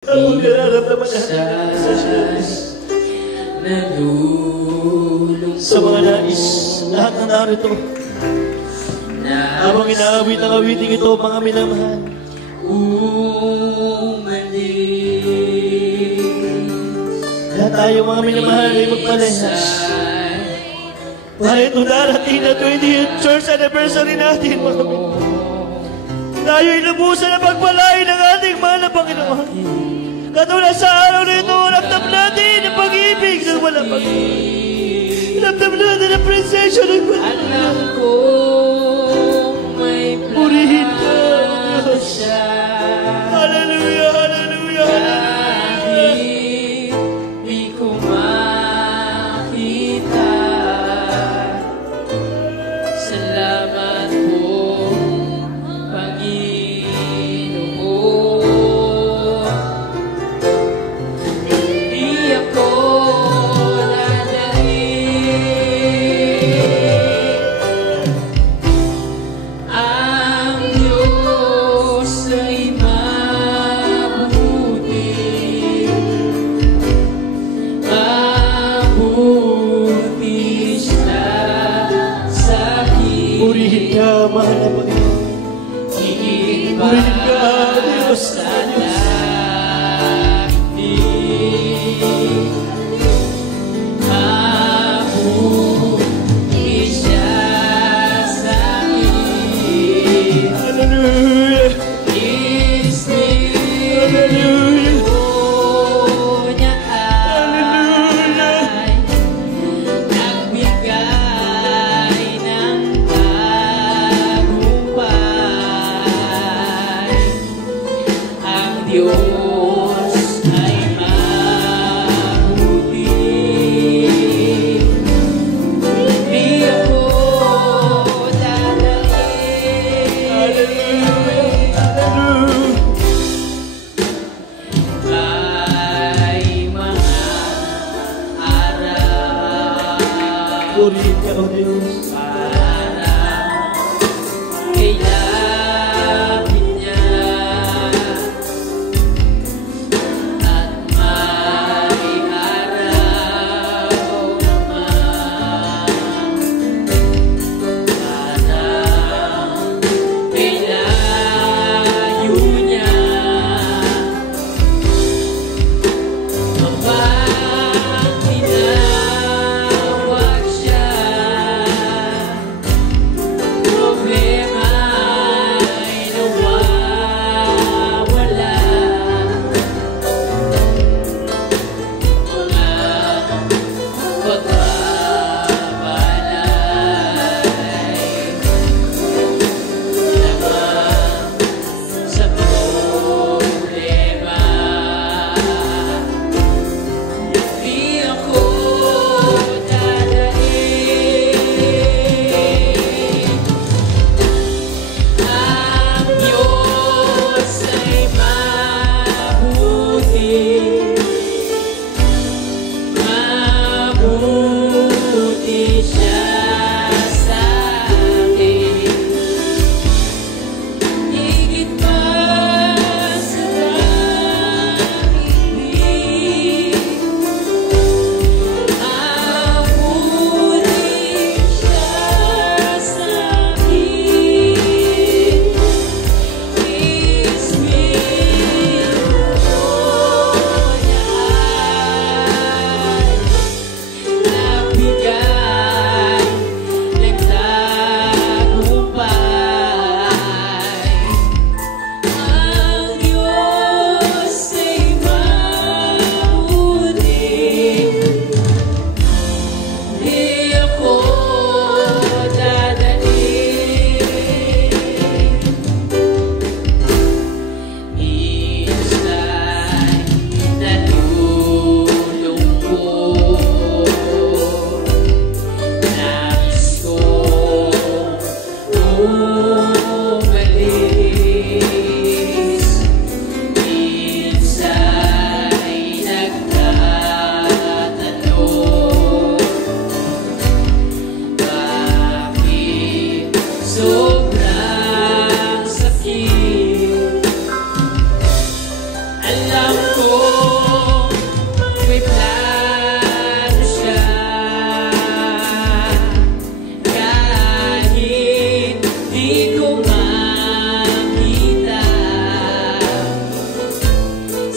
Ang nararamdaman natin sa mga nais, lahat na narito. Habang inaawit ang awiting ito, mga minamahal. Lahat tayo mga minamahal ay magpalehas. Kahit darating na 20th church anniversary natin, mga minamahal. Tayo ay lubusan na pagpalain ng ating mahal na Panginoon. Katulad sa araw na ito, ramdam natin ang pag-ibig ng walang pag-ibig. Ramdam natin ang presensya ng walang pag-ibig. Purihin ka, Diyos. Hallelujah, hallelujah, hallelujah. Di ko makita. Salamat po, Panginoon. Di ako mahal na Panginoon. Purihin ka, Diyos na Diyos. Mabuti siya sa akin. Hallelujah. Hallelujah. Diyos ay mabuti. Di ako dadalhin. May mga araw. Purihin ka, O Diyos.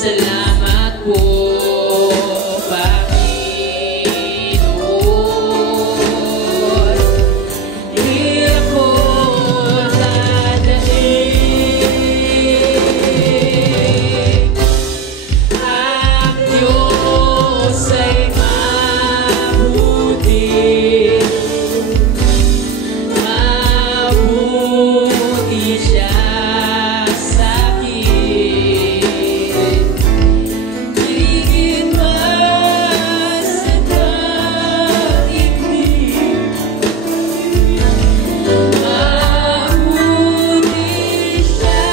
salamat po, Panginoon. Di ako dadaig. Ang Diyos ay mabuti. Mabuti siya sa'kin. Higit pa sa daigdig. Mabuti siya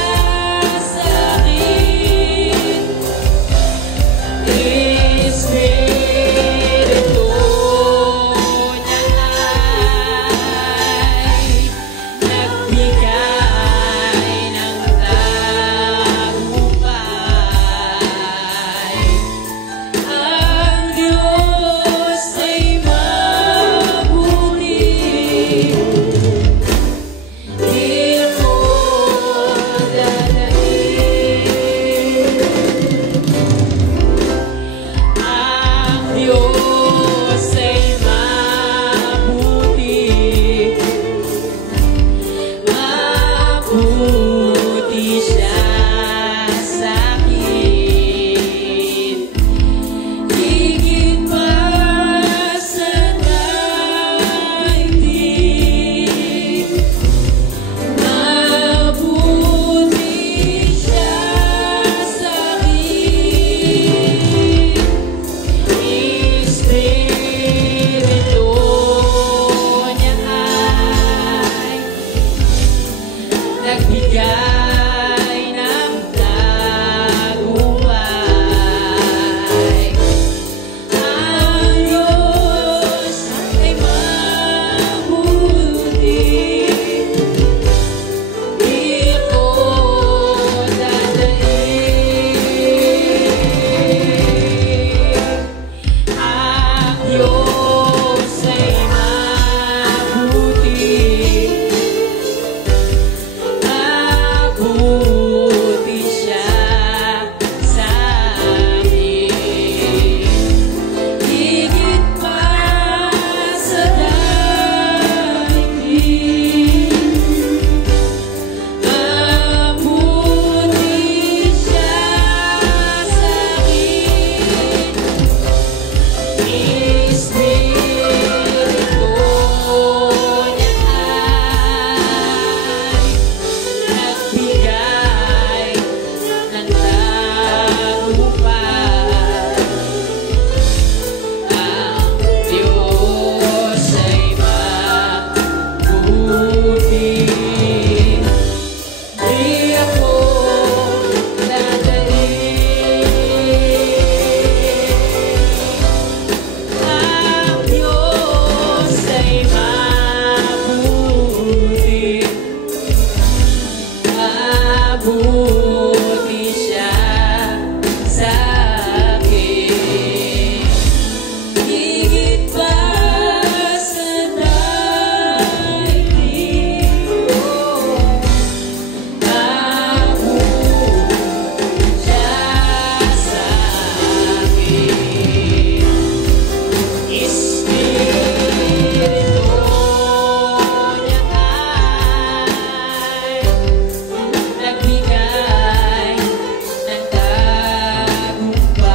sa'kin. Espiritu niya ay nagbigay ng tagumpay. Ang Diyos ay mabuti. Di ako dadaig. Ang Diyos ay mabuti. Mabuti siya sa'kin. Higit pa sa daigdig. Mabuti siya sa'kin. Espiritu niya ay nagbigay ng tagumpay. Ang Diyos ay mabuti. Di ako dadaig. Ang Diyos ay mabuti. Mabuti siya sa'kin. Higit pa sa daigdig. Mabuti siya sa'kin. Espiritu niya ay nagbigay ng tagumpay. Ang Diyos ay mabuti. Di ako dadaig. Ang Diyos ay mabuti. Mabuti siya sa'kin. Higit pa sa daigdig. Mabuti siya sa'kin. Espiritu niya ay nagbigay ng tagumpay.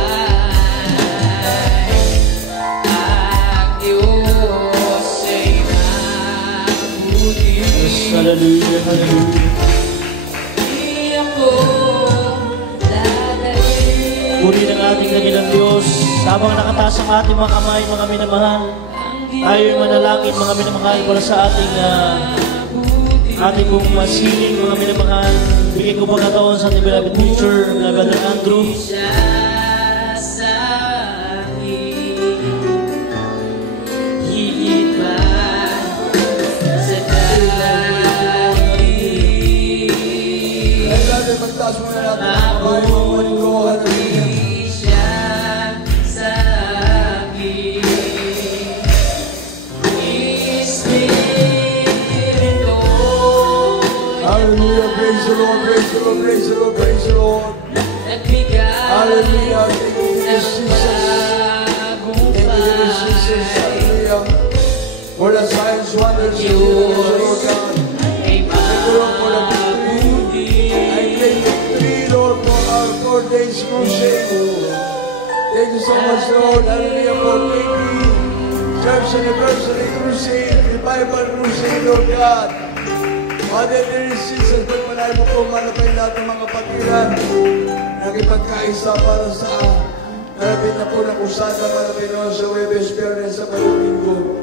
Ang Diyos ay mabuti. Yes, hallelujah, hallelujah. Di ako dadaig. Puri ng ating dakilang Diyos. Habang nakataas ang ating mga kamay, mga minamahal, tayo'y manalangin, mga minamahal, para sa ating pong masiling, mga minamahal. Bigyan ko pagkataon sa ating beloved teacher, na Brother Andrew. Siya sa'kin. Higit pa sa daigdig. Magtaas mo na natin ang kamay mo, Hallelujah. Mabuti siya sa'kin. Espiritu Hallelujah, praise the Lord, praise the Lord, praise the Lord, praise the Lord. nagbigay Hallelujah. Thank you, Jesus. Thank you, Jesus. Hallelujah. For the signs, wonders, and miracles, Lord God. Thank you, Lord, for the victory. I claim victory, Lord, for our 4 days crusade. Thank you so much, Lord. Hallelujah, for 20 Church Anniversary Crusade, Revival Crusade, Lord God. Father, there is Jesus, pagpalay mo po, malapay lahat ng mga patiran. Nakipagkaisa para sa malapit na po ng usada, malapit na sa Webes, Pernes, sa Malupingo.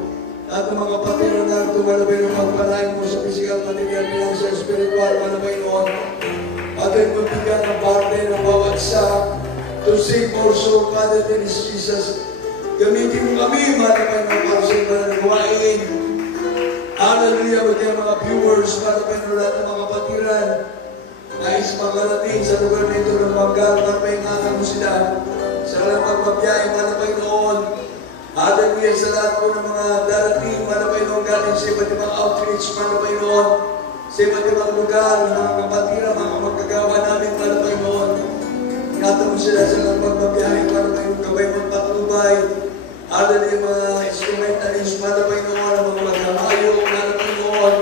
At ng mga patiran na ito, malapit na pagpalay mo sa physical, material, financial, spiritual, malapit noon. Father, magbigyan ng parte ng bawat sa to save more soul, Father, there is Jesus. Gamitin mo kami, malapit na para sa iba na gawain. Hallelujah, magiging mga viewers, malapit na lahat ng mga patiran. Nais magarating sa lugar nito ng Manggal, malapit nga mo sila. Sa lahat magpabiyahe, malapit noon. Hallelujah, sa lahat po ng mga darating, malapit noon galing sa iba't ibang outreach, malapit noon. Sa iba't ibang lugar, mga kapatiran, mga magkagawa namin, malapit noon. Ingatan mo sila sa lahat magpabiyahe, malapit noon, gabay mo patnubay. Hallelujah, mga instrumentalist, malapit noon, ang mga magkamayo, malapit noon.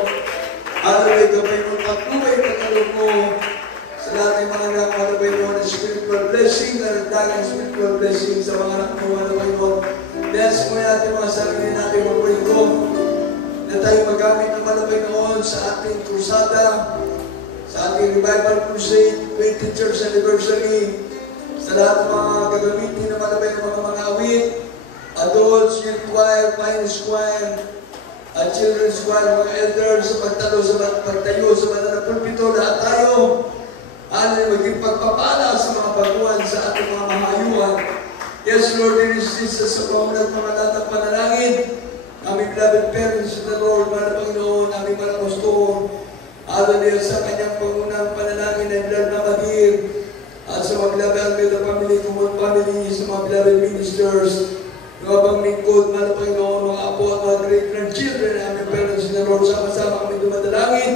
Hallelujah, gabay mo patnubay, pagkalog mo. Sa lahat ng mga anak, malapit noon, spiritual blessing, naragdagang spiritual blessing sa mga anak mo, malapit noon. Bless mo natin mga sarili natin, mag-pray ko, na tayo magamit ng malapit noon sa ating krusada, sa ating Revival Crusade, 20th Church Anniversary, sa lahat ng mga gagamitin na malapit ng mga awit, adults, youth choir, finance choir, at children's choir, mga elders, pagtayo sa banal na pulpito, lahat tayo, maging pagpapala sa mga baguhan sa ating mga mahayuhan. Yes, Lord, there is Jesus sa pamalat mga latang panalangin. Aming beloved parents in the Lord, mga Panginoon, aming mga pastor, hallelujah, sa kanyang pangunang panalangin na beloved na Madir, at sa mga beloved Almeida family, Kumon family, sa mga beloved ministers, mga panglingkod, mga Panginoon, mga apo at mga great-grandchildren, aming parents in the Lord, sama-sama kami dumadalangin,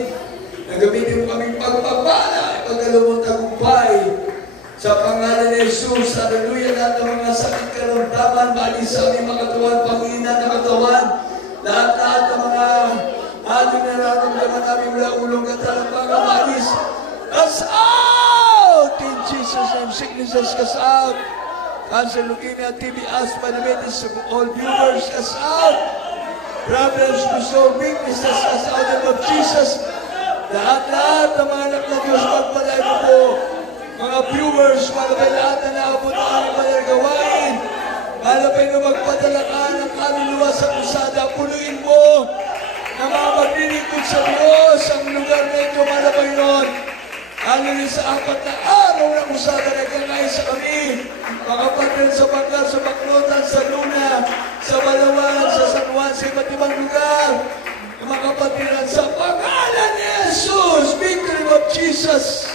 na gamitin mo kaming pagpapala, ipagkalumong tagumpay, sa pangalan ni Jesus, hallelujah, lahat ng mga sakit karamdaman, maalis sa aming mga katawan, pangina na katawan, lahat-lahat ng mga ating nararamdaman namin mula ulong at talampagan, maalis, cast out! In Jesus' name, sicknesses, cast out! Cancer, leukemia, TB, asthma, diabetes, all viewers, cast out! Problems, resolve, weaknesses, cast out in the name of Jesus! Lahat-lahat ng mga anak na Diyos, magpalay mo po, mga viewers, malapay lahat na naabot ang aming managawain. Malapay na magpadala ka ng kaluluwa sa kusada. Punuin mo na mga maglilingkod sa Diyos ang lugar na ito, malapay nun. Hallelujah, sa 4 na araw ng kusada na kangay sa kami. Mga kapatid sa Bangka, sa Baklotan, sa Luna, sa Balawan, sa San Juan, sa iba't ibang lugar. Mga kapatiran, sa pangalan ni Jesus, victory of Jesus.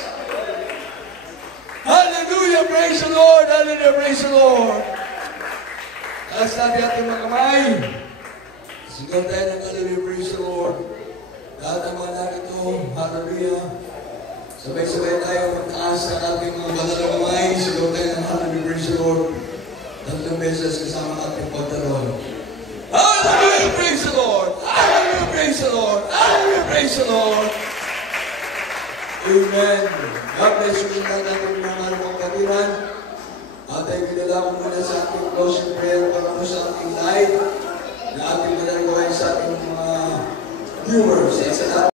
Hallelujah, praise the Lord, hallelujah, praise the Lord. Taas natin ating mga kamay. Sigaw tayo ng hallelujah, praise the Lord. Lahat ng mga narito, hallelujah. Sabay-sabay tayo magtaas ng ating mga banal na kamay. Sigaw tayo ng hallelujah, praise the Lord. 3 beses kasama ating pagtalon. Hallelujah, praise the Lord. Hallelujah, praise the Lord. Hallelujah, praise the Lord. Amen. God bless you lahat natin mga kapatiran. At ay kinala ko muna sa ating closing prayer para po sa ating live na ating managawa sa ating mga viewers.